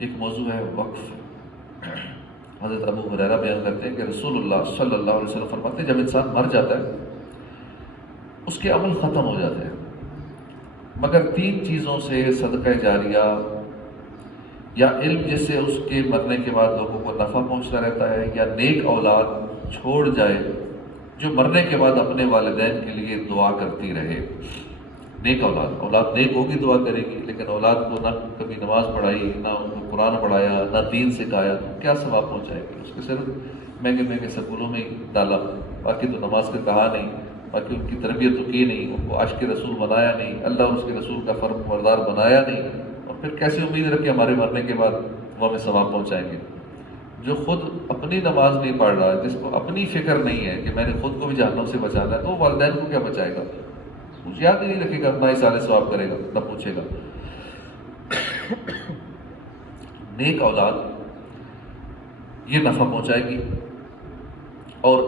ایک موضوع ہے وقف۔ حضرت ابو ہریرہ بیان کرتے ہیں کہ رسول اللہ صلی اللہ علیہ وسلم فرماتے ہیں جب انسان مر جاتا ہے اس کے عمل ختم ہو جاتے ہیں، مگر 3 چیزوں سے صدقہ جاریہ یا علم جس سے اس کے مرنے کے بعد لوگوں کو نفع پہنچتا رہتا ہے، یا نیک اولاد چھوڑ جائے جو مرنے کے بعد اپنے والدین کے لیے دعا کرتی رہے۔ نیک اولاد نیک ہوگی دعا کرے گی، لیکن اولاد کو نہ کبھی نماز پڑھائی، نہ ان کو قرآن پڑھایا، نہ دین سکھایا، تو کیا ثواب پہنچائے گی؟ اس کے صرف مہنگے سکولوں میں ہی ڈالا، باقی تو نماز کا کہا نہیں، باقی ان کی تربیت تو کی نہیں، ان کو عاشق رسول بنایا نہیں، اللہ اور اس کے رسول کا فرمان بردار بنایا نہیں، اور پھر کیسے امید رکھے ہمارے مرنے کے بعد وہ ہمیں ثواب پہنچائیں گے؟ جو خود اپنی نماز نہیں پڑھ رہا، جس کو اپنی فکر نہیں ہے کہ میں نے خود کو بھی جہنم سے بچانا ہے، تو وہ والدین کو کیا بچائے گا؟ مجھے یاد ہی نہیں رکھے گا، نہ ہی سارے ثواب کرے گا، نہ پوچھے گا۔ نیک اولاد یہ نفع پہنچائے گی، اور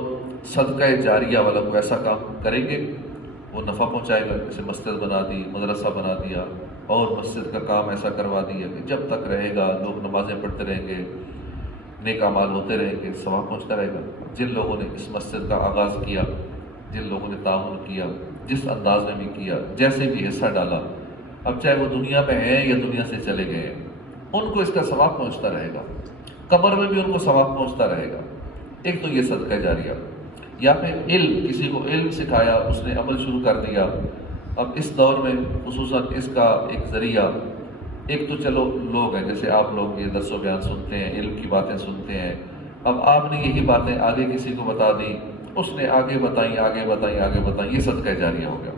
صدقہ جاریہ والا کوئی ایسا کام کریں گے وہ نفع پہنچائے گا، جیسے مسجد بنا دی، مدرسہ بنا دیا، اور مسجد کا کام ایسا کروا دیا کہ جب تک رہے گا لوگ نمازیں پڑھتے رہیں گے، نیک اعمال ہوتے رہیں گے، ثواب پہنچتا رہے گا۔ جن لوگوں نے اس مسجد کا آغاز کیا، جن لوگوں نے تعاون کیا، جس انداز میں بھی کیا، جیسے بھی حصہ ڈالا، اب چاہے وہ دنیا میں ہیں یا دنیا سے چلے گئے ہیں، ان کو اس کا ثواب پہنچتا رہے گا، قبر میں بھی ان کو ثواب پہنچتا رہے گا۔ ایک تو یہ صدقہ جاریہ، یا پھر علم، کسی کو علم سکھایا، اس نے عمل شروع کر دیا۔ اب اس دور میں خصوصاً اس کا ایک ذریعہ، ایک تو چلو لوگ ہیں، جیسے آپ لوگ یہ درس و بیان سنتے ہیں، علم کی باتیں سنتے ہیں، اب آپ نے یہی باتیں آگے کسی کو بتا دی، اس نے آگے بتائیں، یہ صدقہ جاریہ ہو گیا۔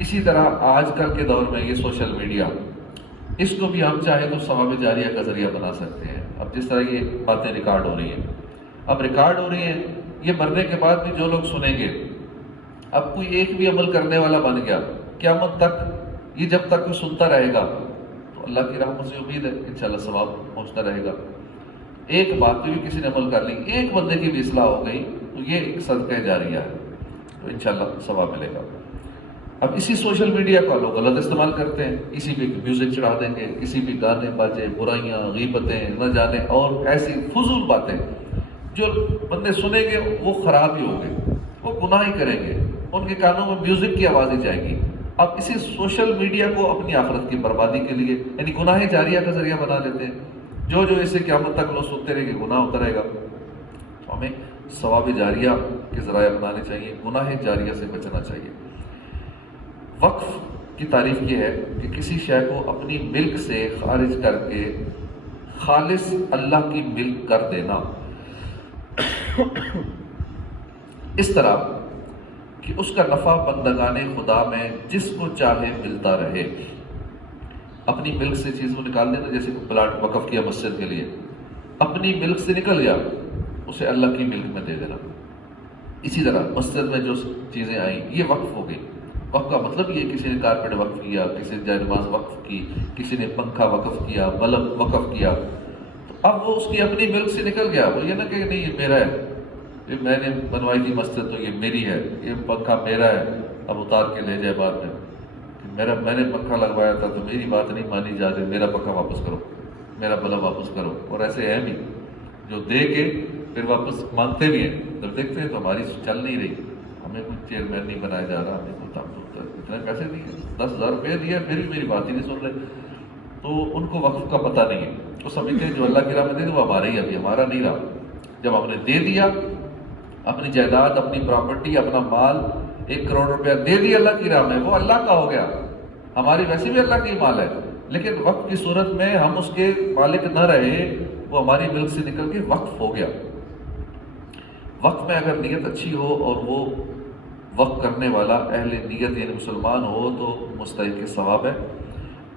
اسی طرح آج کل کے دور میں یہ سوشل میڈیا، اس کو بھی ہم چاہیں تو ثواب جاریہ کا ذریعہ بنا سکتے ہیں۔ اب جس طرح یہ باتیں ریکارڈ ہو رہی ہیں، یہ مرنے کے بعد بھی جو لوگ سنیں گے، اب کوئی ایک بھی عمل کرنے والا بن گیا، قیامت تک یہ جب تک کوئی سنتا رہے گا تو اللہ کی رحمت سے امید ہے انشاءاللہ ثواب پہنچتا رہے گا۔ ایک بات بھی کسی نے عمل کر لی، ایک بندے کی بھی اصلاح ہو گئی، تو یہ ایک صدقہ جاریہ ہے، تو انشاءاللہ ثواب ملے گا۔ اب اسی سوشل میڈیا کا لوگ غلط استعمال کرتے ہیں، کسی پہ میوزک چڑھا دیں گے، کسی پہ گانے باجے، برائیاں، غیبتیں، نہ جانے اور ایسی فضول باتیں، جو بندے سنیں گے وہ خراب ہی ہوں گے، وہ گناہ ہی کریں گے، ان کے کانوں میں میوزک کی آواز ہی جائے گی۔ اب اسی سوشل میڈیا کو اپنی آخرت کی بربادی کے لیے یعنی گناہ جاریہ کا ذریعہ بنا لیتے ہیں، جو اسے قیامت تک لوگ سنتے رہیں گے، گناہ ہوتا رہے گا۔ تو ہمیں ثواب جاریہ کے ذرائع بنانے چاہیے، گناہ جاریہ سے بچنا چاہیے۔ وقف کی تعریف یہ ہے کہ کسی شے کو اپنی ملک سے خارج کر کے خالص اللہ کی ملک کر دینا، اس طرح کہ اس کا نفع بندگان خدا میں جس کو چاہے ملتا رہے۔ اپنی ملک سے چیز کو نکال دینا، جیسے پلاٹ وقف کیا مسجد کے لیے، اپنی ملک سے نکل گیا، اسے اللہ کی ملک میں دے دینا۔ اسی طرح مسجد میں جو چیزیں آئیں یہ وقف ہو گئی۔ وقف کا مطلب یہ، کسی نے کارپیٹ وقف کیا، کسی نے جائے نماز وقف کی، کسی نے پنکھا وقف کیا، بلب وقف کیا، تو اب وہ اس کی اپنی ملک سے نکل گیا۔ وہ یہ نہ کہ نہیں یہ میرا ہے، یہ میں نے بنوائی تھی مسجد تو یہ میری ہے، یہ پنکھا میرا ہے، اب اتار کے لے جائے بعد میں میں نے پنکھا لگوایا تھا تو میری بات نہیں مانی جا رہی، میرا پنکھا واپس کرو، میرا بلب واپس کرو۔ اور ایسے ہیں بھی جو دے کے پھر واپس مانگتے بھی ہیں، جب دیکھتے ہیں تو ہماری چل نہیں رہی، ہمیں کوئی چیئرمین نہیں بنایا جا رہا، ہمیں کوئی اتنے پیسے دیے، 10,000 روپئے دیے، پھر بھی میری بات ہی نہیں سن رہے۔ تو ان کو وقف کا پتہ نہیں ہے، وہ سمجھتے ہیں جو اللہ کی راہ میں دے دے وہ ہمارا ہی، ابھی ہمارا نہیں رہا۔ جب ہم نے دے دیا، اپنی جائیداد، اپنی پراپرٹی، اپنا مال 1 کروڑ روپیہ دے دیا اللہ کی راہ میں، وہ اللہ کا ہو گیا، ہماری ویسے بھی اللہ کی مال ہے، لیکن وقف کی صورت میں ہم اس کے مالک نہ رہے، وہ ہماری ملک سے نکل کے وقف ہو گیا۔ وقف میں اگر نیت اچھی ہو اور وہ وقف کرنے والا اہل نیت یعنی مسلمان ہو تو مستحق ثواب ہے۔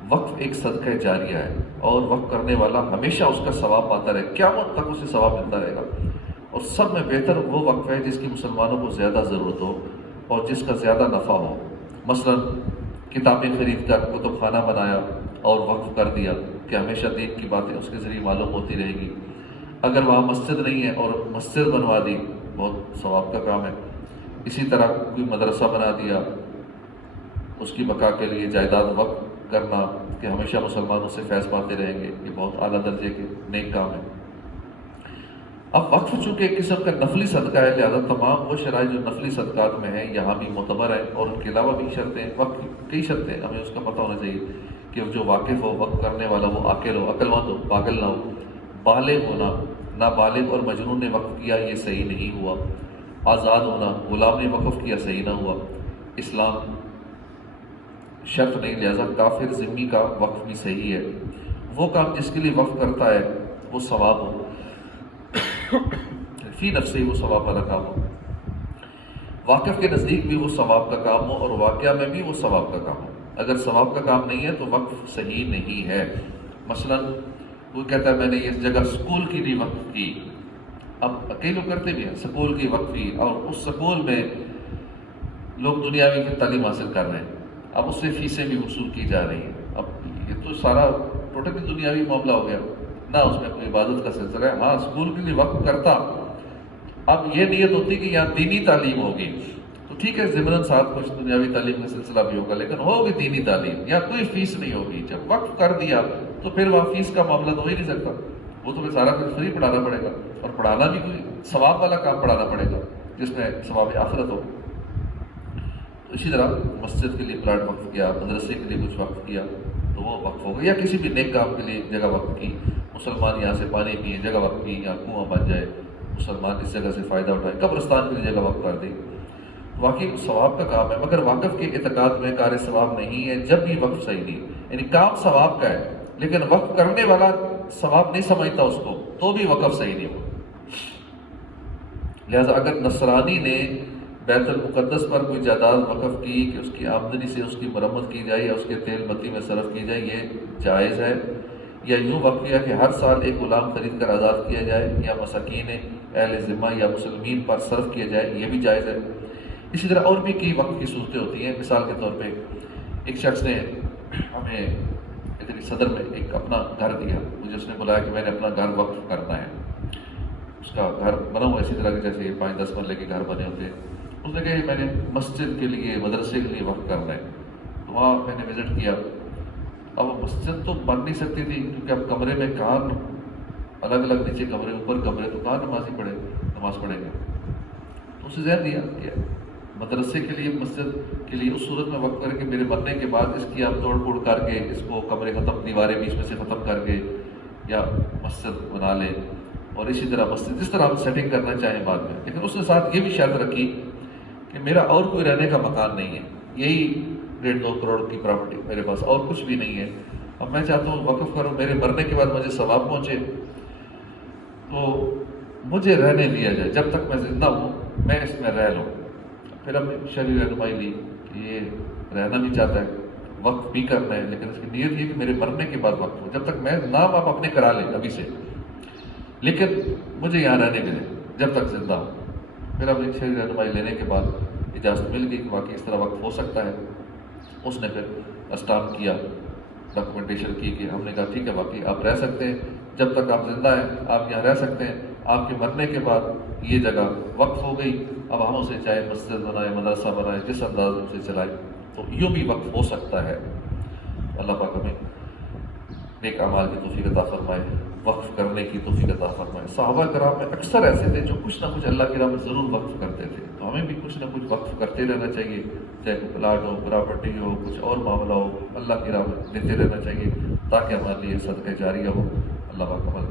وقف ایک صدقہ جاریہ ہے، اور وقف کرنے والا ہمیشہ اس کا ثواب پاتا رہے، قیامت تک اسے ثواب ملتا رہے گا۔ اور سب میں بہتر وہ وقف ہے جس کی مسلمانوں کو زیادہ ضرورت ہو اور جس کا زیادہ نفع ہو۔ مثلا کتابیں خرید کر کتب خانہ بنایا اور وقف کر دیا کہ ہمیشہ دین کی باتیں اس کے ذریعے معلوم ہوتی رہے گی۔ اگر وہاں مسجد نہیں ہے اور مسجد بنوا دی، بہت ثواب کا کام ہے۔ اسی طرح کوئی مدرسہ بنا دیا، اس کی بقا کے لیے جائیداد وقف کرنا کہ ہمیشہ مسلمانوں سے فیض پاتے رہیں گے، یہ بہت اعلیٰ درجے کے نیک کام ہے۔ اب وقف چونکہ ایک قسم کا نفلی صدقہ ہے، لہذا تمام وہ شرائط جو نفلی صدقات میں ہیں یہاں بھی معتبر ہیں، اور ان کے علاوہ بھی شرطیں، وقف کی کئی شرطیں، ہمیں اس کا پتہ ہونا چاہیے کہ جو واقف ہو، وقف کرنے والا وہ عاقل ہو، عقل مند ہو، پاگل نہ ہو، بالغ ہونا، نابالغ اور مجنون نے وقف کیا یہ صحیح نہیں ہوا، آزاد ہونا، غلام نے وقف کیا صحیح نہ ہوا، اسلام شرط نہیں، لہذا کافر ذمہ کا وقف بھی صحیح ہے، وہ کام جس کے لیے وقف کرتا ہے وہ ثواب ہو، فی نفس سے وہ ثواب والا کام ہو، واقف کے نزدیک بھی وہ ثواب کا کام ہو، اور واقعہ میں بھی وہ ثواب کا کام ہو۔ اگر ثواب کا کام نہیں ہے تو وقف صحیح نہیں ہے۔ مثلا وہ کہتا ہے میں نے اس جگہ سکول کی بھی وقف کی، اب کئی لوگ کرتے بھی ہیں سکول کی وقف کی، اور اس سکول میں لوگ دنیاوی کی تعلیم حاصل کر رہے ہیں، اب اس سے فیسیں بھی وصول کی جا رہی ہیں، اب یہ تو سارا ٹوٹلی دنیاوی معاملہ ہو گیا، نہ اس میں کوئی عبادت کا سلسلہ ہے۔ ہاں سکول کے لیے وقف کرتا، اب یہ نیت ہوتی کہ یہاں دینی تعلیم ہوگی تو ٹھیک ہے، ضمناً ساتھ کچھ دنیاوی تعلیم کا سلسلہ بھی ہوگا، لیکن ہوگی دینی تعلیم، یا کوئی فیس نہیں ہوگی۔ جب وقف کر دیا تو پھر وہاں فیس کا معاملہ تو ہو ہی نہیں سکتا، وہ تو پھر سارا کچھ فری پڑھانا پڑے گا، اور پڑھانا بھی کوئی ثواب والا کام پڑھانا پڑے گا جس میں ثواب آخرت ہو۔ تو اسی طرح مسجد کے لیے پلاٹ وقف کیا، مدرسے کے لیے کچھ وقف کیا تو وہ وقف ہو گیا، یا کسی بھی نیک کام کے لیے جگہ وقف کی، مسلمان یہاں سے پانی پیے جگہ وقف کی، یا کنواں بن جائے مسلمان اس جگہ سے فائدہ اٹھائے، قبرستان کے لیے جگہ وقف کر دی، واقعی ثواب کا کام ہے، مگر واقف کے اعتقاد میں کار ثواب نہیں ہے جب بھی وقف صحیح نہیں، یعنی کام ثواب کا ہے لیکن وقف کرنے والا ثواب نہیں سمجھتا اس کو تو بھی وقف صحیح نہیں ہو۔ لہذا اگر نصرانی نے بیت المقدس پر کوئی جائیداد وقف کی کہ اس کی آمدنی سے اس کی مرمت کی جائے یا اس کے تیل بتی میں صرف کی جائے، یہ جائز ہے، یا یوں وقف کیا کہ ہر سال ایک غلام خرید کر آزاد کیا جائے، یا مساکین اہل ذمہ یا مسلمین پر صرف کیا جائے، یہ بھی جائز ہے۔ اسی طرح اور بھی کئی وقت کی صورتیں ہوتی ہیں، مثال کے طور پہ ایک شخص نے ہمیں ادھر صدر میں ایک اپنا گھر دیا، مجھے اس نے بلایا کہ میں نے اپنا گھر وقف کرنا ہے، اس کا گھر بنا ہوا اسی طرح کے جیسے یہ 5-10 مرلے کے گھر بنے ہوتے ہیں، اس نے کہا میں نے مسجد کے لیے مدرسے کے لیے وقف کرنا ہے، تو وہاں میں نے وزٹ کیا، اب مسجد تو بن نہیں سکتی تھی کیونکہ اب کمرے میں کہاں الگ الگ نیچے کمرے اوپر کمرے تو کہاں نماز پڑھے گا، تو اسے ذہن دیا کہ مدرسے کے لیے مسجد کے لیے اس صورت میں وقف کر کے میرے مرنے کے بعد اس کی آپ توڑ پھوڑ کر کے اس کو کمرے ختم، دیواریں بیچ میں سے ختم کر کے یا مسجد بنا لے، اور اسی طرح مسجد جس طرح آپ سیٹنگ کرنا چاہیں بعد میں، لیکن اس کے ساتھ یہ بھی شرط رکھی کہ میرا اور کوئی رہنے کا مکان نہیں ہے، یہی 1.5-2 کروڑ کی پراپرٹی میرے پاس، اور کچھ بھی نہیں ہے، اب میں چاہتا ہوں وقف کروں، میرے مرنے کے بعد مجھے ثواب پہنچے تو مجھے رہنے دیا جائے، جب تک میں زندہ ہوں میں اس میں رہ لوں۔ پھر ہم نے شرعی رہنمائی لی کہ یہ رہنا بھی چاہتا ہے، وقف بھی کرنا ہے، لیکن اس کی نیت یہ کہ میرے مرنے کے بعد وقف ہو، جب تک میں نام آپ اپنے کرا لیں ابھی سے، لیکن مجھے یہاں رہنے دیں جب تک زندہ ہوں۔ پھر ہم نے شرعی رہنمائی لینے کے بعد اجازت مل گئی کہ واقعی اس طرح وقف ہو سکتا ہے، اس نے پھر اسٹامپ کیا، ڈاکومنٹیشن کی کہ ہم نے کہا ٹھیک ہے واقعی آپ رہ سکتے ہیں، جب تک آپ زندہ ہیں آپ یہاں رہ سکتے ہیں، آپ کے مرنے کے بعد یہ جگہ وقف ہو گئی، اب ہم اسے چاہے مسجد بنائے، مدرسہ بنائے، جس انداز میں اسے چلائے، تو یوں بھی وقف ہو سکتا ہے۔ اللہ پاک ہمیں نیک اعمال کی توفیق عطا فرمائے، وقف کرنے کی توفیق عطا فرمائے۔ صحابہ کرام میں اکثر ایسے تھے جو کچھ نہ کچھ اللہ کی راہ میں ضرور وقف کرتے تھے، تو ہمیں بھی کچھ نہ کچھ وقف کرتے رہنا چاہیے، چاہے کوئی پلاٹ ہو، پراپرٹی ہو، کچھ اور معاملہ ہو، اللہ کی راہ میں دیتے رہنا چاہیے تاکہ ہمارے لیے صدقہ جاریہ ہو۔ اللہ پاک ہمارے